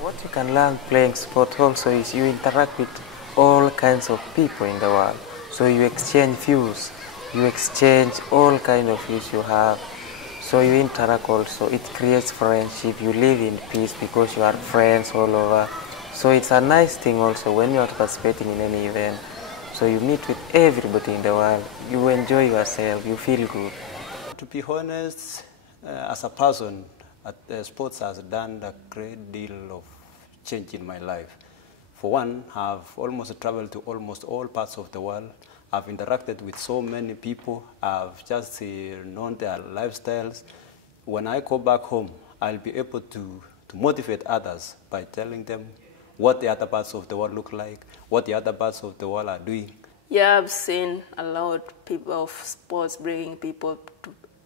What you can learn playing sport also is you interact with all kinds of people in the world. So you exchange views, you exchange all kinds of views you have. So you interact also, it creates friendship, you live in peace because you are friends all over. So it's a nice thing also when you are participating in any event. So you meet with everybody in the world, you enjoy yourself, you feel good. To be honest, as a person, sports has done a great deal of change in my life. For one, I've almost traveled to almost all parts of the world. I've interacted with so many people. I've just known their lifestyles. When I go back home, I'll be able to motivate others by telling them what the other parts of the world look like, what the other parts of the world are doing. Yeah, I've seen a lot of people of sports bringing people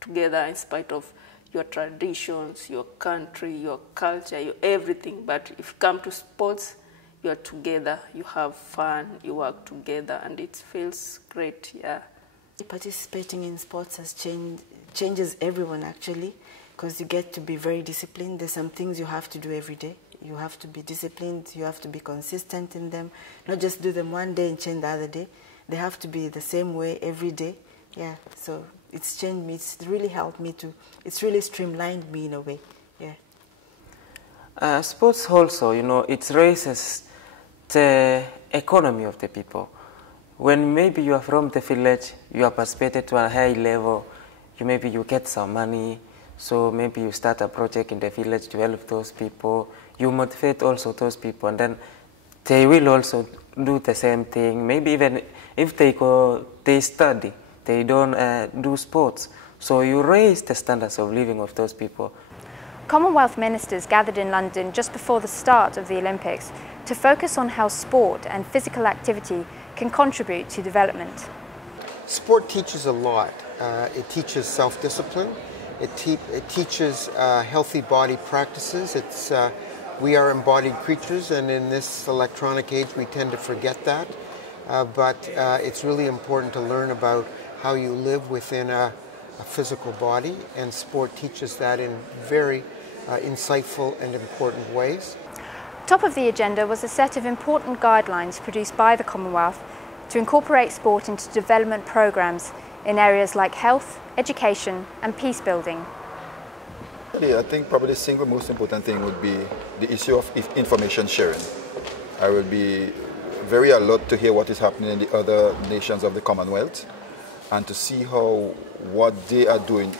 together in spite of your traditions, your country, your culture, your everything. But if you come to sports, you're together, you have fun, you work together, and it feels great, yeah. Participating in sports has changes everyone actually, because you get to be very disciplined. There's some things you have to do every day. You have to be disciplined, you have to be consistent in them, not just do them one day and change the other day. They have to be the same way every day, yeah. So it's changed me, it's really helped me to, it's really streamlined me in a way, yeah. Sports also, you know, it raises the economy of the people. When maybe you are from the village, you are participated to a high level, maybe you get some money, so maybe you start a project in the village to help those people, you motivate also those people, and then they will also do the same thing. Maybe even if they study, they don't do sports. So you raise the standards of living of those people. Commonwealth ministers gathered in London just before the start of the Olympics to focus on how sport and physical activity can contribute to development. Sport teaches a lot. It teaches self-discipline. It teaches healthy body practices. We are embodied creatures, and in this electronic age we tend to forget that. But it's really important to learn about how you live within a physical body, and sport teaches that in very insightful and important ways. Top of the agenda was a set of important guidelines produced by the Commonwealth to incorporate sport into development programmes in areas like health, education and peace building. I think probably the single most important thing would be the issue of information sharing. I will be very alert to hear what is happening in the other nations of the Commonwealth and to see how what they are doing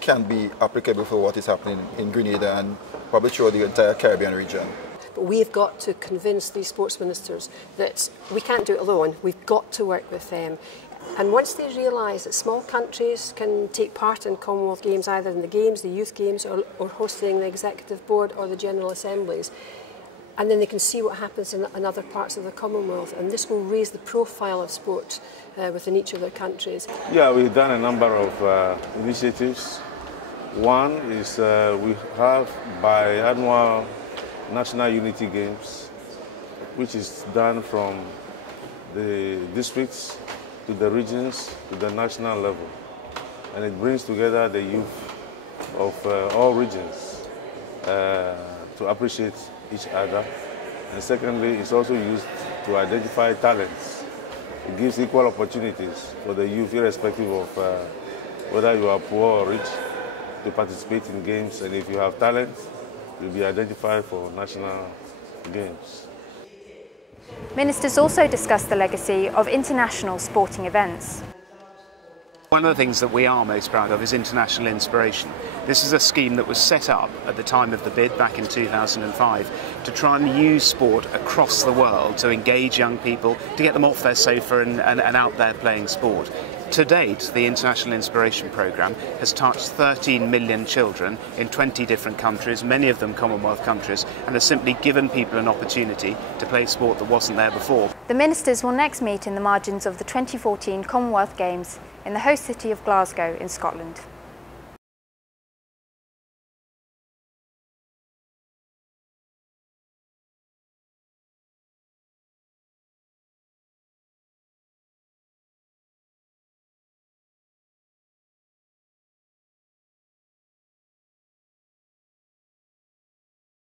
can be applicable for what is happening in Grenada and probably throughout the entire Caribbean region. But we've got to convince these sports ministers that we can't do it alone, we've got to work with them. And once they realise that small countries can take part in Commonwealth Games, either in the Games, the Youth Games, or hosting the Executive Board or the General Assemblies, and then they can see what happens in other parts of the Commonwealth, and this will raise the profile of sport within each of their countries. Yeah, we've done a number of initiatives. One is we have biannual National Unity Games, which is done from the districts to the regions to the national level, and it brings together the youth of all regions to appreciate each other. And secondly, it's also used to identify talents. It gives equal opportunities for the youth, irrespective of whether you are poor or rich, to participate in games, and if you have talent, you'll be identified for national games. Ministers also discussed the legacy of international sporting events. One of the things that we are most proud of is International Inspiration. This is a scheme that was set up at the time of the bid back in 2005 to try and use sport across the world to engage young people, to get them off their sofa and out there playing sport. To date, the International Inspiration Programme has touched 13 million children in 20 different countries, many of them Commonwealth countries, and has simply given people an opportunity to play sport that wasn't there before. The ministers will next meet in the margins of the 2014 Commonwealth Games in the host city of Glasgow in Scotland.